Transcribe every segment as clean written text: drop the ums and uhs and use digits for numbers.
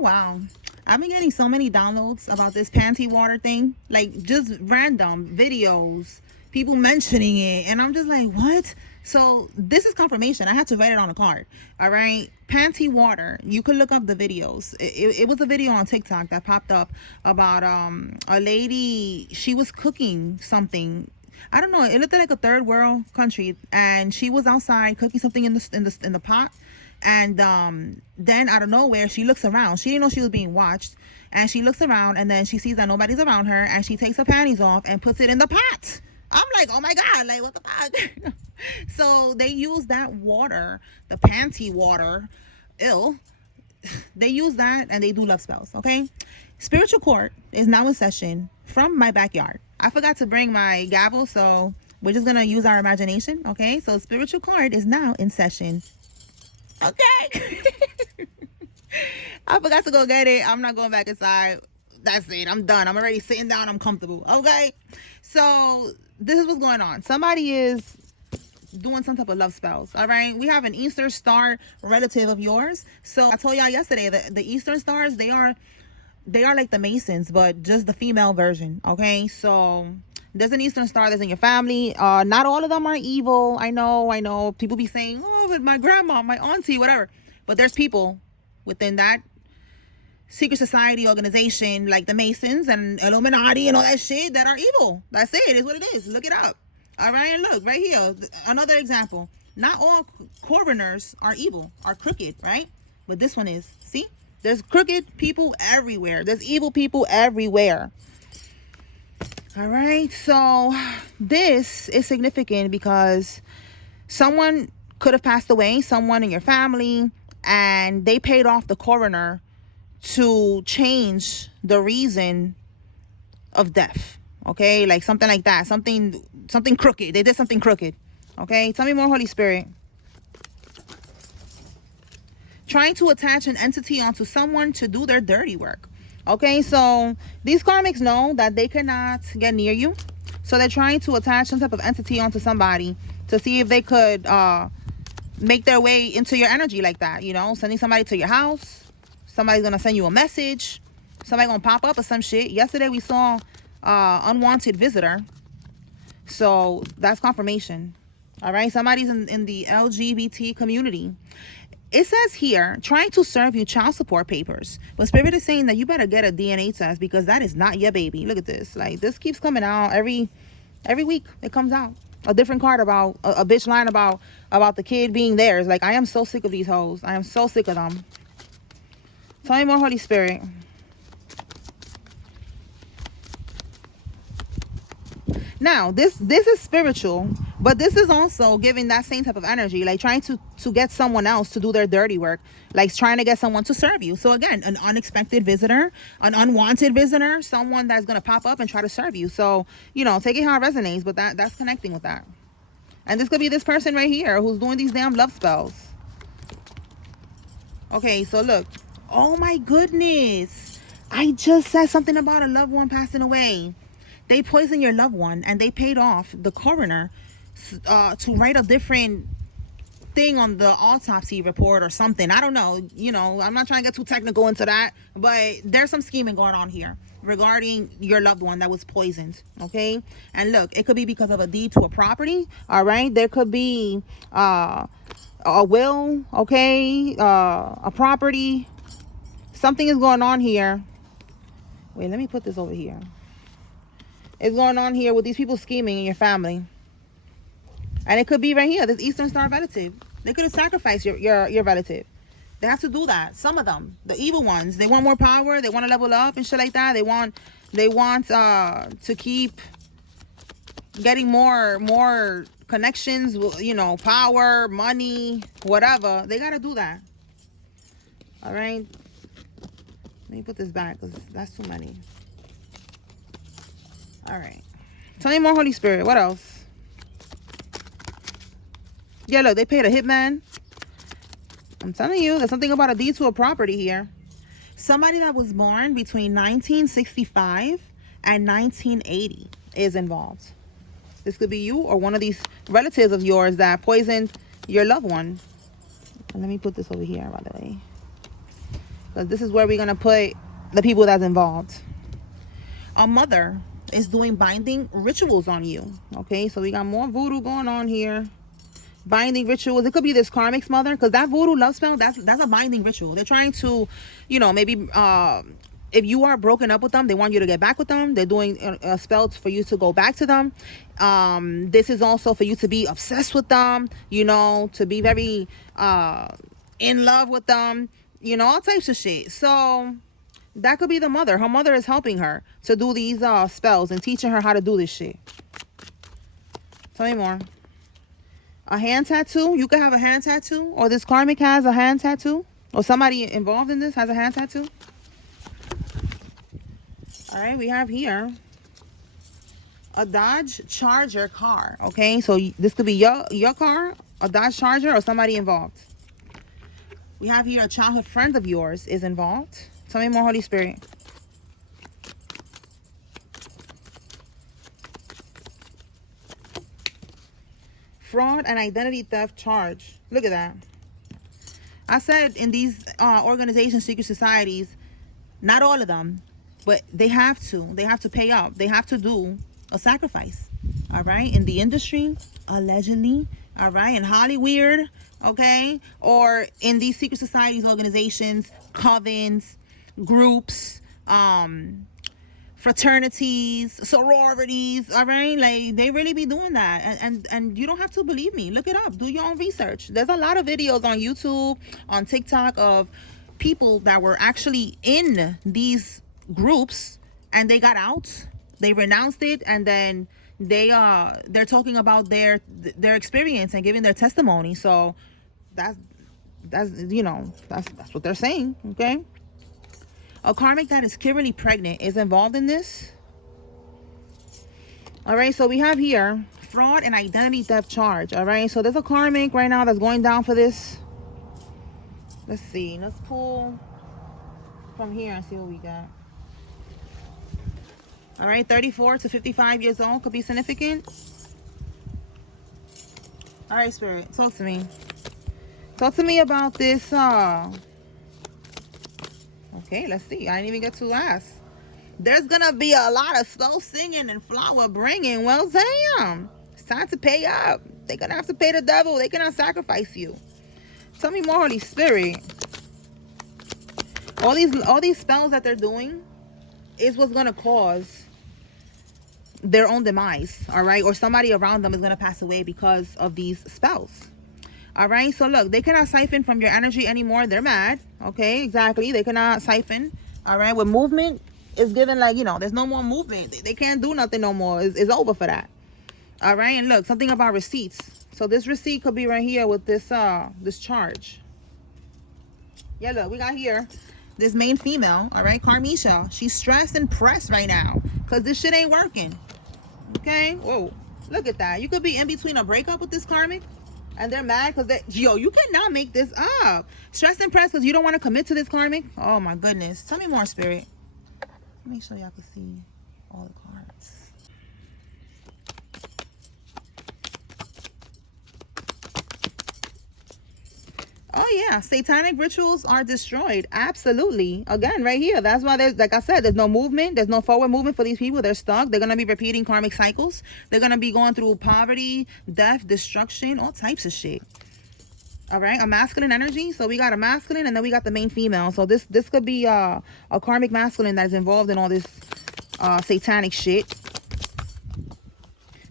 wow. I've been getting so many downloads about this panty water thing. Like, just random videos, people mentioning it. And I'm just like, what? So this is confirmation. I had to write it on a card. All right. Panty water. You could look up the videos. It was a video on TikTok that popped up about a lady. She was cooking something. I don't know. It looked like a third world country, and she was outside cooking something in the pot. And then out of nowhere, she looks around. She didn't know she was being watched, and she looks around, and then she sees that nobody's around her, and she takes her panties off and puts it in the pot. I'm like, oh my god, like, what the fuck? So they use that water, the panty water, they use that, and they do love spells. Okay, spiritual court is now in session from my backyard. I forgot to bring my gavel, so we're just gonna use our imagination. Okay, so spiritual court is now in session. Okay. I forgot to go get it. I'm not going back inside. That's it. I'm done. I'm already sitting down. I'm comfortable. Okay. So this is what's going on. Somebody is doing some type of love spells. All right. We have an Eastern Star relative of yours. So I told y'all yesterday that the Eastern Stars, they are like the Masons, but just the female version. Okay. So there's an Eastern Star that's in your family. Not all of them are evil. I know. People be saying, oh, but my grandma, my auntie, whatever. But there's people within that secret society organization, like the Masons and Illuminati and all that shit, that are evil. That's it. It's what it is. Look it up. All right. And look right here. Another example. Not all coroners are evil, are crooked, right? But this one is. See? There's crooked people everywhere. There's evil people everywhere. All right, so this is significant because someone could have passed away, someone in your family, and they paid off the coroner to change the reason of death. Okay, like something like that, something crooked. They did something crooked. Okay, tell me more, Holy Spirit. Trying to attach an entity onto someone to do their dirty work. Okay, so these karmics know that they cannot get near you. So they're trying to attach some type of entity onto somebody to see if they could make their way into your energy like that. You know, sending somebody to your house. Somebody's going to send you a message. Somebody going to pop up or some shit. Yesterday we saw unwanted visitor. So that's confirmation. All right, somebody's in the LGBT community. It says here, trying to serve you child support papers. But Spirit is saying that you better get a DNA test because that is not your baby. Look at this. Like, this keeps coming out every week. It comes out. A different card about a bitch lying about the kid being theirs. Like, I am so sick of these hoes. I am so sick of them. Tell me more, Holy Spirit. Now, this is spiritual, but this is also giving that same type of energy, like trying to get someone else to do their dirty work, like trying to get someone to serve you. So again, an unexpected visitor, an unwanted visitor, someone that's going to pop up and try to serve you. So, you know, take it how it resonates, but that's connecting with that. And this could be this person right here who's doing these damn love spells. Okay, so look. Oh my goodness. I just said something about a loved one passing away. They poisoned your loved one and they paid off the coroner to write a different thing on the autopsy report or something. I don't know. You know, I'm not trying to get too technical into that, but there's some scheming going on here regarding your loved one that was poisoned. Okay. And look, it could be because of a deed to a property. All right. There could be a will. Okay. A property. Something is going on here. Wait, let me put this over here. It's going on here with these people scheming in your family. And it could be right here, this Eastern Star relative. They could have sacrificed your relative. They have to do that. Some of them, the evil ones, they want more power. They want to level up and shit like that. They want to keep getting more connections, you know, power, money, whatever. They got to do that. All right. Let me put this back because that's too many. All right. Tell me more, Holy Spirit. What else? Yeah, look, they paid a hitman. I'm telling you, there's something about a deed to a property here. Somebody that was born between 1965 and 1980 is involved. This could be you or one of these relatives of yours that poisoned your loved one. And let me put this over here, by the way. because this is where we're going to put the people that's involved. A mother is doing binding rituals on you. Okay, so we got more voodoo going on here. Binding rituals. It could be this karmic's mother, because that voodoo love spell, that's a binding ritual. They're trying to, maybe if you are broken up with them, they want you to get back with them. They're doing a spell for you to go back to them. This is also for you to be obsessed with them, to be very in love with them, all types of shit. So that could be the mother. Her mother is helping her to do these spells and teaching her how to do this shit. Tell me more. A hand tattoo. You could have a hand tattoo, or this karmic has a hand tattoo, or somebody involved in this has a hand tattoo. All right, we have here a Dodge Charger car. Okay, so this could be your car, a Dodge Charger, or somebody involved. We have here a childhood friend of yours is involved. Tell me more, Holy Spirit. Fraud and identity theft charge. Look at that. I said in these organizations, secret societies, not all of them, but they have to pay up. They have to do a sacrifice. All right. In the industry, allegedly. All right. In Hollywood. Okay. Or in these secret societies, organizations, covens, groups, fraternities, sororities. All right, like they really be doing that, and you don't have to believe me. Look it up. Do your own research. There's a lot of videos on YouTube, on TikTok, of people that were actually in these groups and they got out, they renounced it, and then they're talking about their experience and giving their testimony. So that's what they're saying. Okay. A karmic that is currently pregnant is involved in this. All right, so we have here fraud and identity theft charge. All right, so there's a karmic right now that's going down for this. Let's see. Let's pull from here and see what we got. All right, 34 to 55 years old could be significant. All right, Spirit, talk to me. Talk to me about this. Okay, let's see. I didn't even get to ask. There's gonna be a lot of slow singing and flower bringing. Well, damn. It's time to pay up. They're gonna have to pay the devil. They cannot sacrifice you. Tell me more, Holy Spirit. All these spells that they're doing is what's gonna cause their own demise. All right, or somebody around them is gonna pass away because of these spells. All right, so look, they cannot siphon from your energy anymore. They're mad. Okay, exactly. They cannot siphon. All right, with movement is given, like, there's no more movement. They can't do nothing no more. It's over for that. All right, and look, something about receipts. So this receipt could be right here with this charge. Yeah, look, we got here this main female. All right, Carmisha. She's stressed and pressed right now because this shit ain't working. Okay, whoa, look at that. You could be in between a breakup with this karmic, and they're mad because you cannot make this up. Stressed and pressed because you don't want to commit to this karmic. Oh my goodness. Tell me more, Spirit. Make sure y'all can see all the cards. Oh yeah, satanic rituals are destroyed. Absolutely. Again, right here. That's why there's, like I said, there's no movement. There's no forward movement for these people. They're stuck. They're going to be repeating karmic cycles. They're going to be going through poverty, death, destruction, all types of shit. All right, a masculine energy. So we got a masculine, and then we got the main female. So this could be a karmic masculine that is involved in all this satanic shit.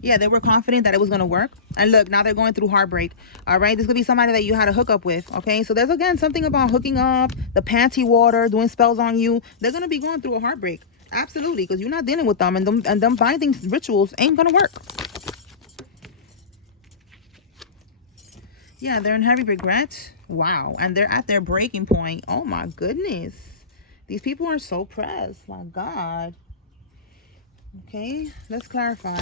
Yeah, they were confident that it was going to work. And look, now they're going through heartbreak. All right, this could be somebody that you had a hookup with. Okay, so there's, again, something about hooking up, the panty water, doing spells on you. They're going to be going through a heartbreak. Absolutely, because you're not dealing with them, and them binding rituals ain't going to work. Yeah, they're in heavy regret. Wow, and they're at their breaking point. Oh my goodness. These people are so pressed. My God. Okay, let's clarify.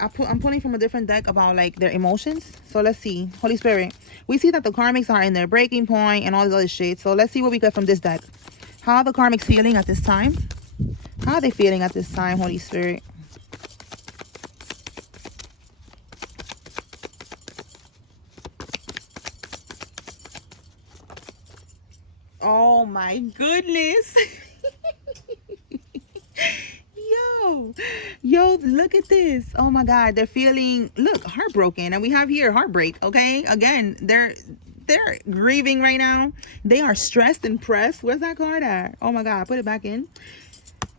I'm pulling from a different deck about, like, their emotions. So let's see. Holy Spirit, we see that the karmics are in their breaking point and all this other shit. So let's see what we get from this deck. How are the karmics feeling at this time? How are they feeling at this time, Holy Spirit? Oh Oh my goodness. Yo, look at this. Oh my God, they're feeling, look, heartbroken. And we have here heartbreak. Okay, again, they're grieving right now. They are stressed and pressed. Where's that card at? Oh my God, put it back in.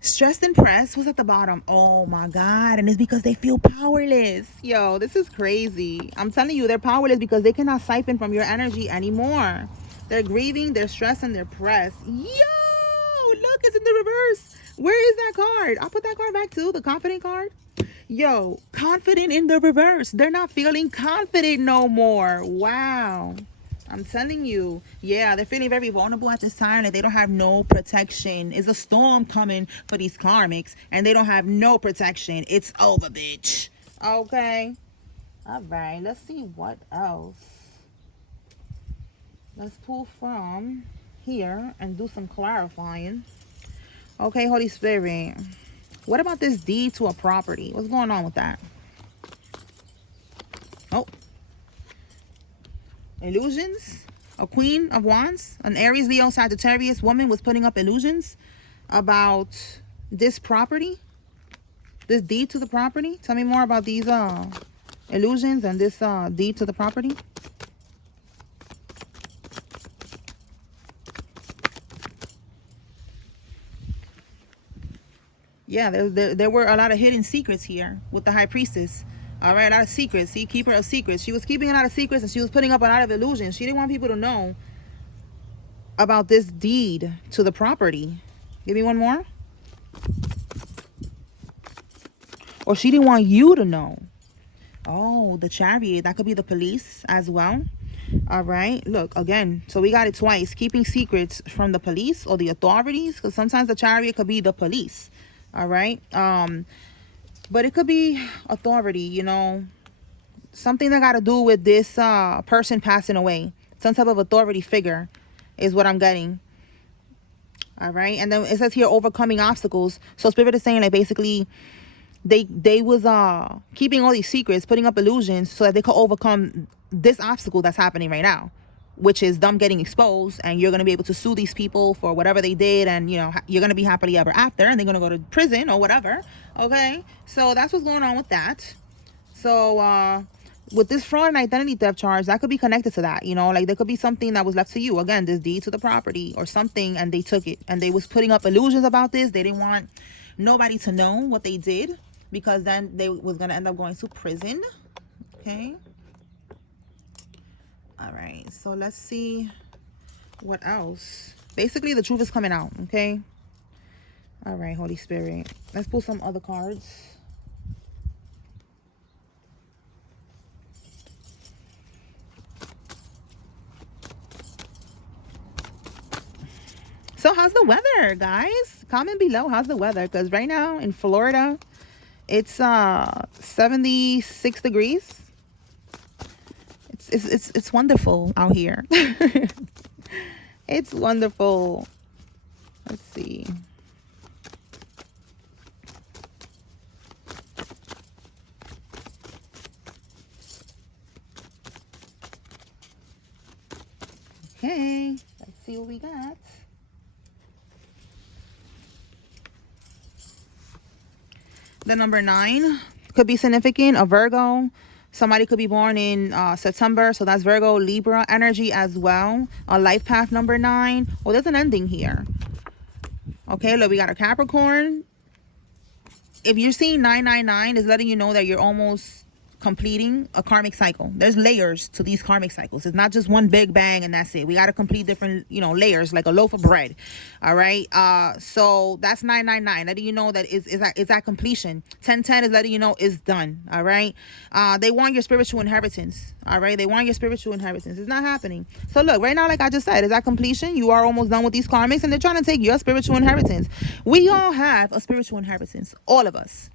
Stressed and pressed was at the bottom. Oh my God. And it's because they feel powerless. Yo, this is crazy. I'm telling you, they're powerless because they cannot siphon from your energy anymore. They're grieving, they're stressed, and they're pressed. Yo, look, it's in the reverse. Where is that card? I'll put that card back too, the confident card. Yo, confident in the reverse. They're not feeling confident no more. Wow. I'm telling you, yeah, they're feeling very vulnerable at this time. Like they don't have no protection. It's a storm coming for these karmics, and they don't have no protection. It's over, bitch. Okay. All right. Let's see what else. Let's pull from here and do some clarifying. Okay, Holy Spirit. What about this deed to a property? What's going on with that? Oh. Illusions. A Queen of Wands, an Aries, Leo, Sagittarius woman was putting up illusions about this property, this deed to the property. Tell me more about these illusions and this deed to the property. Yeah, there were a lot of hidden secrets here with the High Priestess. All right, a lot of secrets. See, keeper of secrets. She was keeping a lot of secrets, and she was putting up a lot of illusions. She didn't want people to know about this deed to the property. Give me one more. Or she didn't want you to know. Oh, the Chariot. That could be the police as well. All right, look, again, so we got it twice. Keeping secrets from the police or the authorities, because sometimes the Chariot could be the police. All right. But it could be authority, you know, something that got to do with this person passing away. Some type of authority figure is what I'm getting. All right. And then it says here, overcoming obstacles. So Spirit is saying like basically they was keeping all these secrets, putting up illusions so that they could overcome this obstacle that's happening right now, which is them getting exposed, and you're going to be able to sue these people for whatever they did, and you know you're going to be happily ever after, and they're going to go to prison or whatever. Okay, so that's what's going on with that. So with this fraud and identity theft charge, that could be connected to that, you know, like there could be something that was left to you, again, this deed to the property or something, and they took it, and they was putting up illusions about this. They didn't want nobody to know what they did, because then they was going to end up going to prison. Okay. All right, so let's see what else. Basically, the truth is coming out. Okay. All right, Holy Spirit. Let's pull some other cards. So how's the weather, guys? Comment below. How's the weather? Because right now in Florida, it's 76 degrees. It's wonderful out here. It's wonderful. Let's see. Okay, let's see what we got. The number 9 could be significant. A Virgo. Somebody could be born in September, so that's Virgo, Libra energy as well. A life path number 9. Oh, there's an ending here. Okay, look, we got a Capricorn. If you're seeing 999, it's letting you know that you're almost completing a karmic cycle. There's layers to these karmic cycles. It's not just one big bang and that's it. We got to complete different, you know, layers, like a loaf of bread. All right. So that's 999, letting you know that is at completion. 1010 is letting you know it's done. All right. They want your spiritual inheritance. All right. They want your spiritual inheritance. It's not happening. So look, right now, like I just said, is at completion. You are almost done with these karmics, and they're trying to take your spiritual inheritance. We all have a spiritual inheritance, all of us.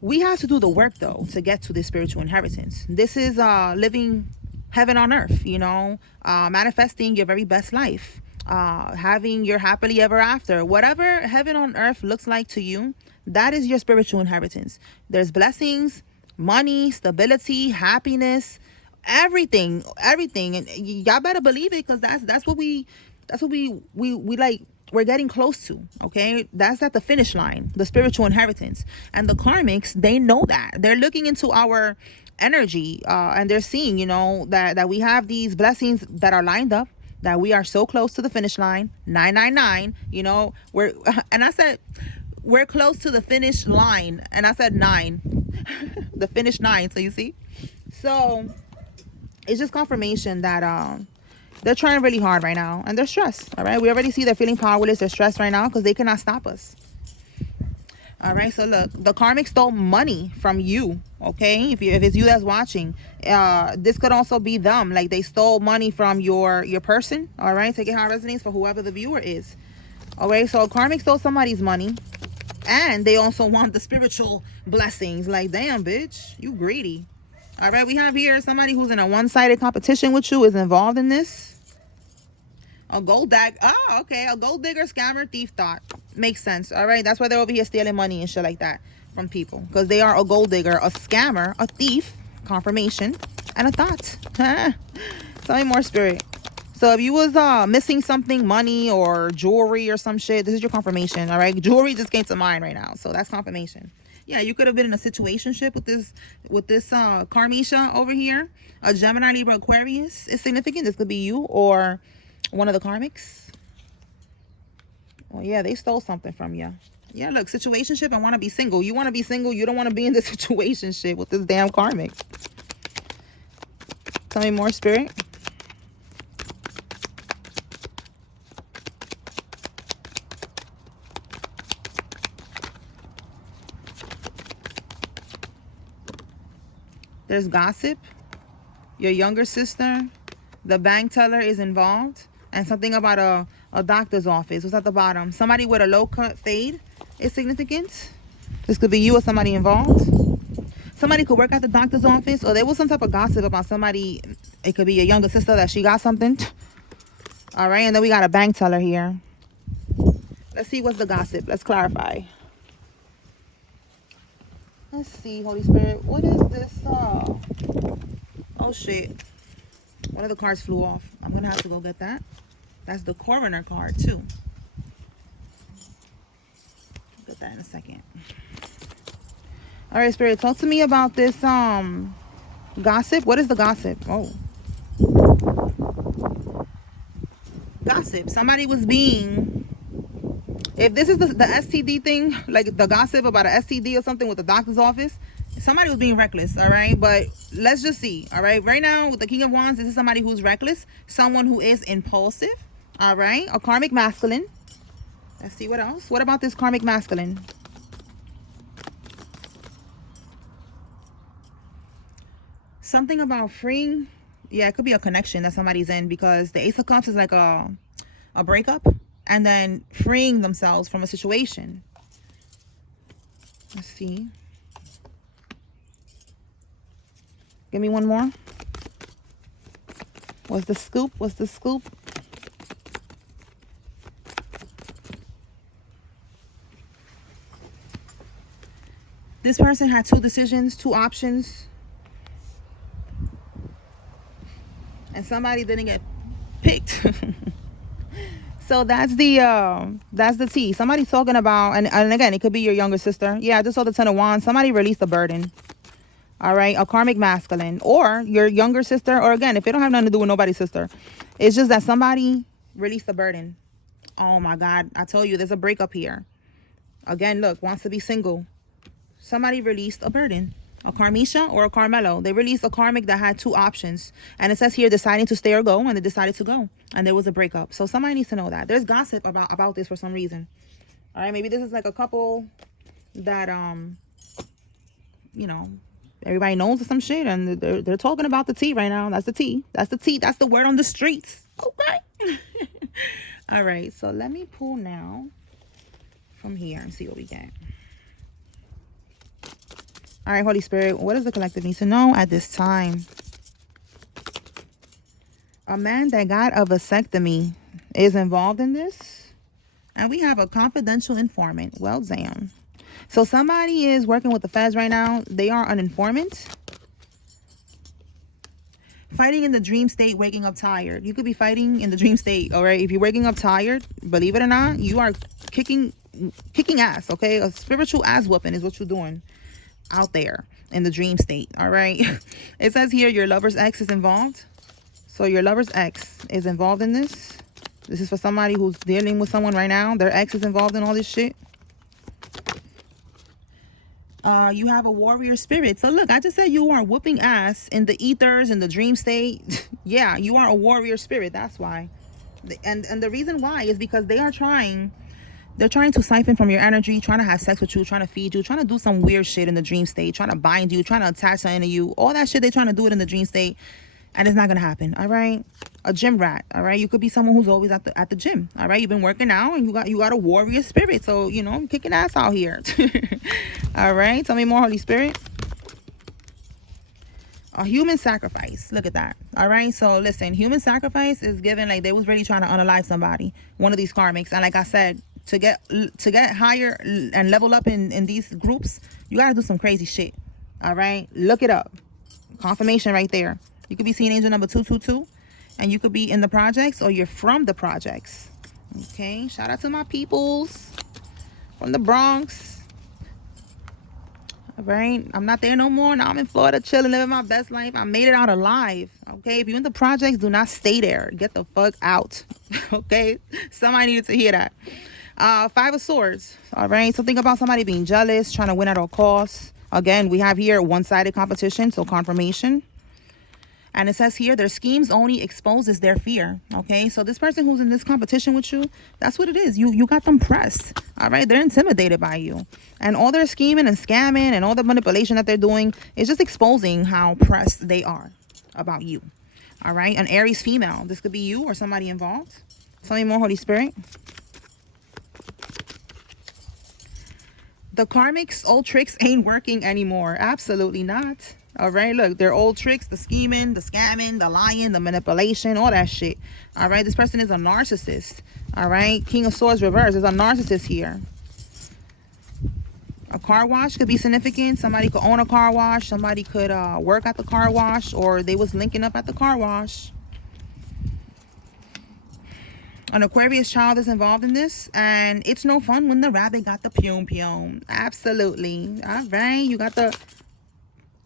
We have to do the work, though, to get to this spiritual inheritance. This is living heaven on earth, you know, manifesting your very best life, having your happily ever after. Whatever heaven on earth looks like to you, that is your spiritual inheritance. There's blessings, money, stability, happiness, everything. And y'all better believe it, because that's what we That's what we like, we're getting close to. Okay, that's at the finish line, the spiritual inheritance. And the karmics, they know that. They're looking into our energy, and they're seeing, you know, that we have these blessings that are lined up, that we are so close to the finish line. 999, you know, we're and I said we're close to the finish line, and I said 9. The finish 9. So you see, so it's just confirmation that they're trying really hard right now, and they're stressed. All right, we already see they're feeling powerless. They're stressed right now because they cannot stop us. All right, so look, the karmic stole money from you. Okay, if it's you that's watching, this could also be them. Like, they stole money from your person. All right, take it how it resonates for whoever the viewer is. All right, so karmic stole somebody's money, and they also want the spiritual blessings. Like, damn, bitch, you greedy. All right, we have here somebody who's in a one-sided competition with you, is involved in this. A gold digger. Oh, okay. A gold digger, scammer, thief, thought. Makes sense. All right, that's why they're over here stealing money and shit like that from people, because they are a gold digger, a scammer, a thief, confirmation, and a thought. Tell me more, spirit. So if you was missing something, money or jewelry or some shit, this is your confirmation. All right, jewelry just came to mind right now, so that's confirmation. Yeah, you could have been in a situationship with this Karmisha over here. A Gemini, Libra, Aquarius is significant. This could be you or one of the karmics. Well, yeah, they stole something from you. Yeah, look, situationship. I want to be single. You want to be single. You don't want to be in this situationship with this damn karmic. Tell me more, spirit. There's gossip. Your younger sister, the bank teller is involved, and something about a doctor's office. What's at the bottom? Somebody with a low cut fade is significant. This could be you or somebody involved. Somebody could work at the doctor's office, or there was some type of gossip about somebody. It could be your younger sister that she got something. All right, and then we got a bank teller here. Let's see what's the gossip. Let's clarify. Let's see, Holy Spirit. What is this? Oh, shit. One of the cards flew off. I'm going to have to go get that. That's the coroner card, too. I'll get that in a second. All right, Spirit. Talk to me about this gossip. What is the gossip? Oh. Gossip. Somebody was being... If this is the STD thing, like the gossip about an STD or something with the doctor's office, somebody was being reckless, all right? But let's just see, all right? Right now, with the King of Wands, this is somebody who's reckless, someone who is impulsive, all right? A karmic masculine. Let's see what else. What about this karmic masculine? Something about freeing. Yeah, it could be a connection that somebody's in, because the Ace of Cups is like a breakup. And then freeing themselves from a situation. Let's see. Give me one more. What's the scoop? What's the scoop? This person had 2 decisions, 2 options. And somebody didn't get picked. So that's the tea. Somebody's talking about, and again, it could be your younger sister. Yeah, I just saw the 10 of Wands. Somebody released a burden. All right, a karmic masculine, or your younger sister, or again, if it don't have nothing to do with nobody's sister, it's just that somebody released a burden. Oh my God, I told you, there's a breakup here. Again, look, wants to be single. Somebody released a burden. A Karmisha or a Carmelo. They released a karmic that had 2 options. And it says here deciding to stay or go. And they decided to go. And there was a breakup. So somebody needs to know that. There's gossip about this for some reason. All right. Maybe this is like a couple that, you know, everybody knows some shit. And they're talking about the tea right now. That's the tea. That's the tea. That's the word on the streets. Okay. All right. So let me pull now from here and see what we get. All right, Holy Spirit, what does the collective need to know at this time? A man that got a vasectomy is involved in this. And we have a confidential informant. Well, damn. So somebody is working with the feds right now. They are an informant. Fighting in the dream state, waking up tired. You could be fighting in the dream state, all right? If you're waking up tired, believe it or not, you are kicking ass, okay? A spiritual ass whooping is what you're doing out there in the dream state, all right? It says here your lover's ex is involved. So your lover's ex is involved in this. This is for somebody who's dealing with someone right now. Their ex is involved in all this shit. You have a warrior spirit. So look, I just said you are whooping ass in the ethers, in the dream state. Yeah, you are a warrior spirit. That's why. And the reason why is because they're trying to siphon from your energy, trying to have sex with you, trying to feed you, trying to do some weird shit in the dream state, trying to bind you, trying to attach something to you. All that shit, they're trying to do it in the dream state. And it's not going to happen, all right? A gym rat, all right? You could be someone who's always at the gym, all right? You've been working out and you got a warrior spirit. So, you know, I'm kicking ass out here. All right? Tell me more, Holy Spirit. A human sacrifice. Look at that. All right? So, listen, human sacrifice is given like they was really trying to unalive somebody, one of these karmics. And like I said, to get higher and level up in these groups, you got to do some crazy shit. All right? Look it up. Confirmation right there. You could be seeing angel number 222, and you could be in the projects, or you're from the projects. Okay, shout out to my peoples from the Bronx. All right, I'm not there no more. Now I'm in Florida chilling, living my best life. I made it out alive. Okay, if you're in the projects, do not stay there. Get the fuck out. Okay, somebody needed to hear that. Five of Swords. All right, so think about somebody being jealous, trying to win at all costs. Again, we have here one-sided competition, so confirmation. And it says here, their schemes only exposes their fear. Okay, so this person who's in this competition with you, that's what it is. You got them pressed. All right, they're intimidated by you. And all their scheming and scamming and all the manipulation that they're doing is just exposing how pressed they are about you. All right, an Aries female. This could be you or somebody involved. Tell me more, Holy Spirit. The karmics' old tricks ain't working anymore. Absolutely not. All right, look, their old tricks, the scheming, the scamming, the lying, the manipulation, all that shit. All right, this person is a narcissist. All right, King of Swords reverse is a narcissist here. A car wash could be significant. Somebody could own a car wash. Somebody could work at the car wash, or they was linking up at the car wash. An Aquarius child is involved in this, and it's no fun when the rabbit got the pium. Absolutely. All right, you got the...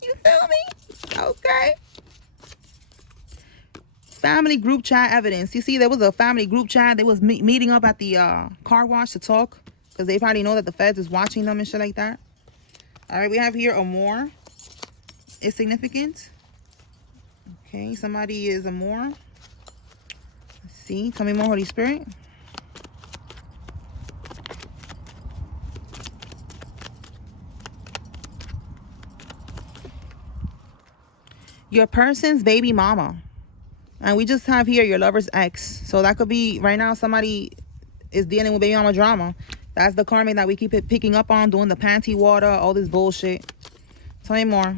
You feel me? Okay. Family group chat evidence. You see, there was a family group chat. They was meeting up at the car wash to talk, because they probably know that the feds is watching them and shit like that. All right, we have here Amor. Is significant. Okay, somebody is Amor. Let's see. Tell me more, Holy Spirit. Your person's baby mama. And we just have here your lover's ex. So that could be right now somebody is dealing with baby mama drama. That's the karma that we keep picking up on, doing the panty water, all this bullshit. Tell me more.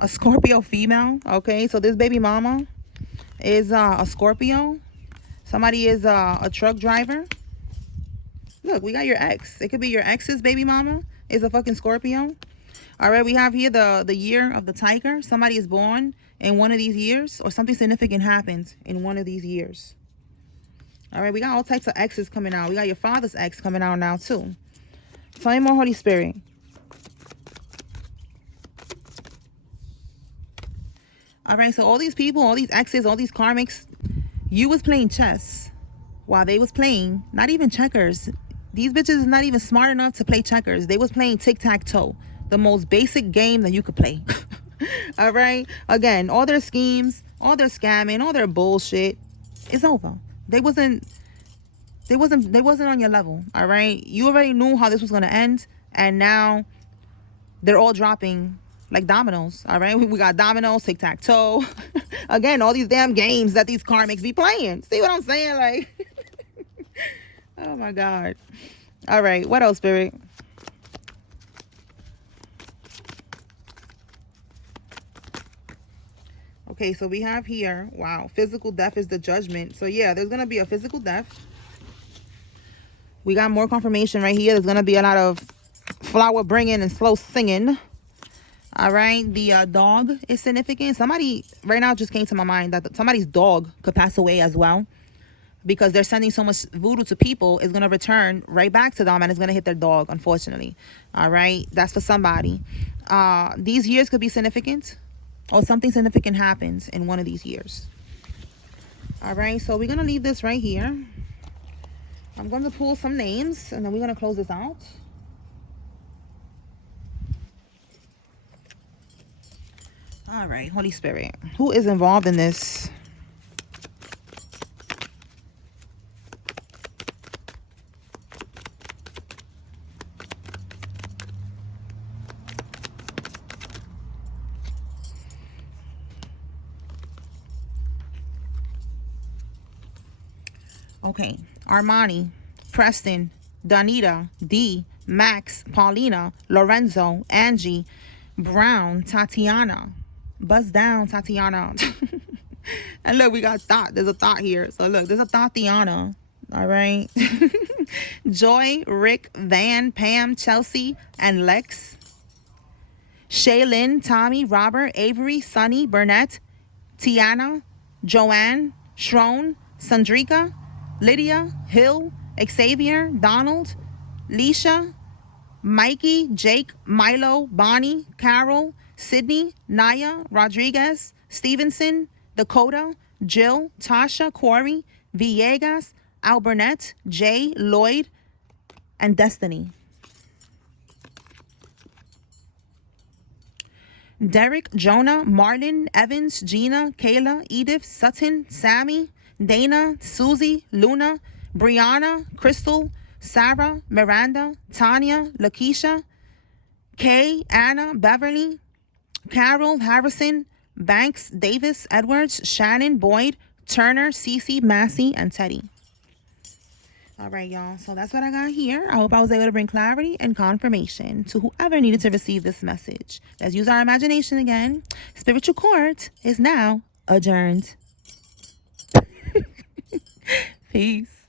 A Scorpio female. Okay, so this baby mama is a Scorpio. Somebody is a truck driver. Look, we got your ex. It could be your ex's baby mama is a fucking Scorpio. All right, we have here the year of the tiger. Somebody is born in one of these years, or something significant happens in one of these years. All right, we got all types of exes coming out. We got your father's ex coming out now too. Tell me more, Holy Spirit. All right, so all these people, all these exes, all these karmics, you was playing chess while they was playing not even checkers. These bitches is not even smart enough to play checkers. They was playing tic-tac-toe, the most basic game that you could play. All right, again, all their schemes, all their scamming, all their bullshit is over. They wasn't on your level. All right, you already knew how this was going to end, and now they're all dropping like dominoes. All right, we got dominoes, tic-tac-toe. Again, all these damn games that these karmics be playing. See what I'm saying? Like, oh my God. All right, what else, Spirit? Okay, so we have here, wow, physical death is the judgment. So yeah, there's gonna be a physical death. We got more confirmation right here. There's gonna be a lot of flower bringing and slow singing. All right, the dog is significant. Somebody right now just came to my mind that somebody's dog could pass away as well, because they're sending so much voodoo to people. It's going to return right back to them, and it's going to hit their dog, unfortunately. All right, that's for somebody. These years could be significant, or something significant happens in one of these years. All right, so we're going to leave this right here. I'm going to pull some names, and then we're going to close this out. All right, Holy Spirit, who is involved in this? Okay, Armani, Preston, Donita, D, Max, Paulina, Lorenzo, Angie, Brown, Tatiana. Bust down, Tatiana. And look, we got thought. There's a thought here. So look, there's a Tatiana. All right. Joy, Rick, Van, Pam, Chelsea, and Lex. Shaylin, Tommy, Robert, Avery, Sunny, Burnett, Tiana, Joanne, Shrone, Sandrika, Lydia, Hill, Xavier, Donald, Leisha, Mikey, Jake, Milo, Bonnie, Carol, Sydney, Naya, Rodriguez, Stevenson, Dakota, Jill, Tasha, Corey, Villegas, Albernette, Jay, Lloyd, and Destiny. Derek, Jonah, Martin, Evans, Gina, Kayla, Edith, Sutton, Sammy, Dana, Susie, Luna, Brianna, Crystal, Sarah, Miranda, Tanya, Lakeisha, Kay, Anna, Beverly, Carol, Harrison, Banks, Davis, Edwards, Shannon, Boyd, Turner, Cece, Massey, and Teddy. All right, y'all. So that's what I got here. I hope I was able to bring clarity and confirmation to whoever needed to receive this message. Let's use our imagination again. Spiritual court is now adjourned. Peace.